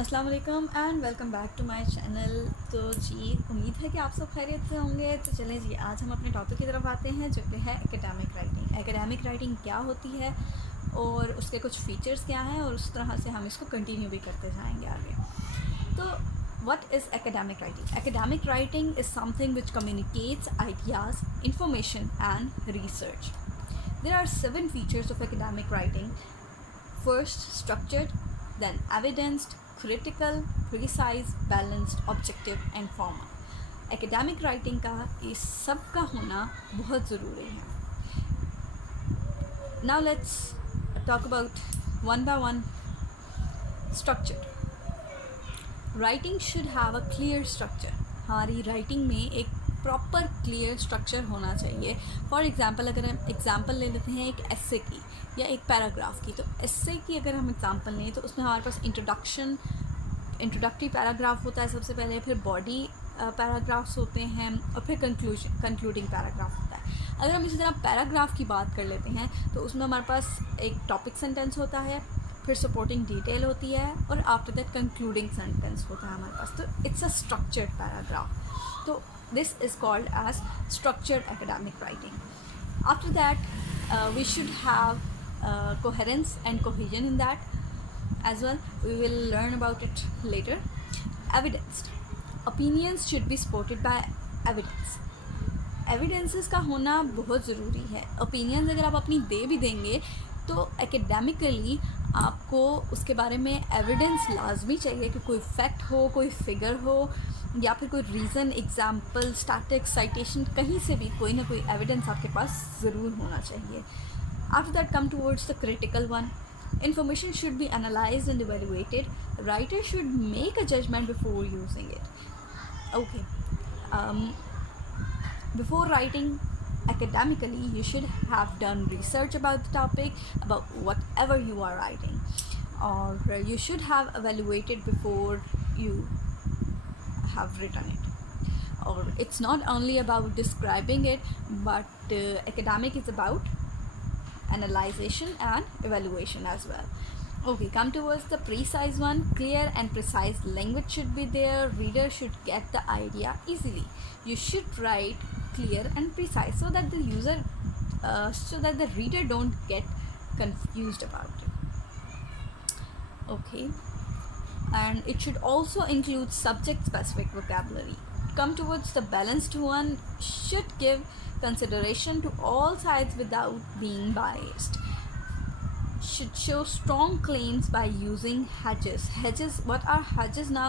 अस्सलाम वालेकुम and welcome back to my channel. तो जी उम्मीद है कि आप सब खैरियत से होंगे। तो चलें जी, आज हम अपने टॉपिक की तरफ आते हैं जो कि है एकेडमिक राइटिंग। एकेडमिक राइटिंग क्या होती है और उसके कुछ फीचर्स क्या हैं, और उस तरह से हम इसको कंटिन्यू भी करते जाएंगे आगे। तो what is academic writing? Academic writing is something which communicates ideas, information and research. There are 7 features of academic writing. First, structured, then evidenced, critical, precise, balanced, objective and formal. Academic writing का इस सब का होना बहुत ज़रूरी है. Now let's talk about one by one. Structured. Writing should have a clear structure. हमारी writing में एक प्रॉपर क्लियर स्ट्रक्चर होना चाहिए. फॉर एग्ज़ाम्पल अगर हम एग्ज़ाम्पल ले लेते हैं एक एस्से की या एक पैराग्राफ की, तो एस्से की अगर हम एग्ज़ाम्पल लें तो उसमें हमारे पास इंट्रोडक्टरी पैराग्राफ होता है सबसे पहले, फिर बॉडी पैराग्राफ्स होते हैं और फिर कंक्लूडिंग पैराग्राफ होता है. अगर हम इसी तरह पैराग्राफ की बात कर लेते हैं तो उसमें हमारे पास एक टॉपिक सेंटेंस होता है, फिर सपोर्टिंग डिटेल होती है और आफ्टर दैट कंक्लूडिंग सेंटेंस होता है हमारे पास. तो इट्स अ स्ट्रक्चर्ड पैराग्राफ. तो this is called as structured academic writing. After that, we should have coherence and cohesion in that as well. We will learn about it later. Evidenced. Opinions should be supported by evidence. Evidences का होना बहुत ज़रूरी है. Opinions अगर आप अपनी दे भी देंगे तो एकेडमिकली आपको उसके बारे में एविडेंस लाजमी चाहिए कि कोई फैक्ट हो, कोई फिगर हो या फिर कोई रीज़न, एग्जाम्पल, स्टैटिक, साइटेशन, कहीं से भी कोई ना कोई एविडेंस आपके पास ज़रूर होना चाहिए. After that come towards the critical one. Information should be analyzed and evaluated. Writer should make a judgment before using it. Okay. Before writing academically, you should have done research about the topic, about whatever you are writing, or you should have evaluated before you have written it. Or it's not only about describing it, but academic is about analyzation and evaluation as well. Okay, come towards the precise one. Clear and precise language should be there. Reader should get the idea easily. You should write clear and precise so that the reader don't get confused about it. Okay, and it should also include subject specific vocabulary. Come towards the balanced one. Should give consideration to all sides without being biased. Should show strong claims by using hedges. What are hedges now?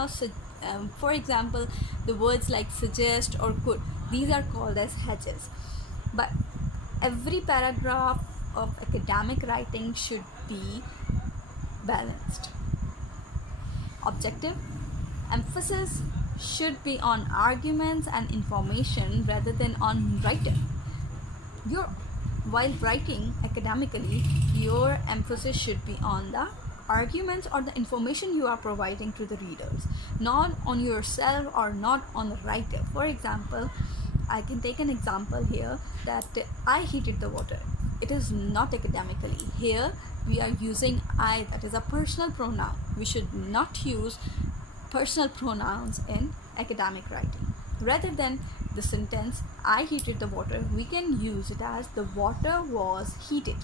For example, the words like suggest or could, these are called as hedges. But every paragraph of academic writing should be balanced. Objective. Emphasis should be on arguments and information rather than on writing. While writing academically, your emphasis should be on the arguments or the information you are providing to the readers, not on yourself or not on the writer. For example, I can take an example here that I heated the water. It is not academically. Here we are using I, that is a personal pronoun. We should not use personal pronouns in academic writing. Rather than the sentence I heated the water, we can use it as the water was heated.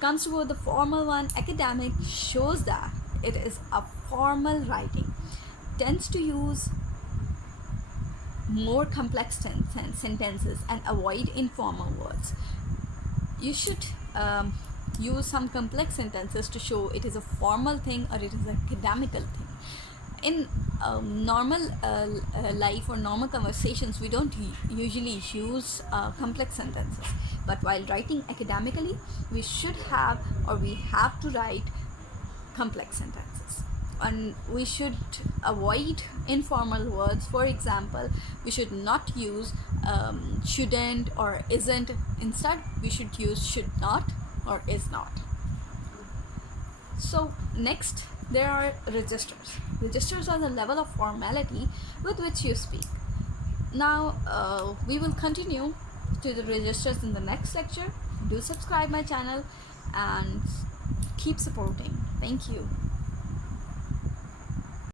Comes toward the formal one. Academic shows that it is a formal writing, tends to use more complex sentences and avoid informal words. You should use some complex sentences to show it is a formal thing or it is an academical thing. In normal life or normal conversations, we don't usually use complex sentences, but while writing academically, we should have or we have to write complex sentences, and we should avoid informal words. For example, we should not use shouldn't or isn't. Instead, we should use should not or is not. So next, there are registers. Registers are the level of formality with which you speak. Now we will continue to the registers in the next lecture. Do subscribe my channel and keep supporting. Thank you.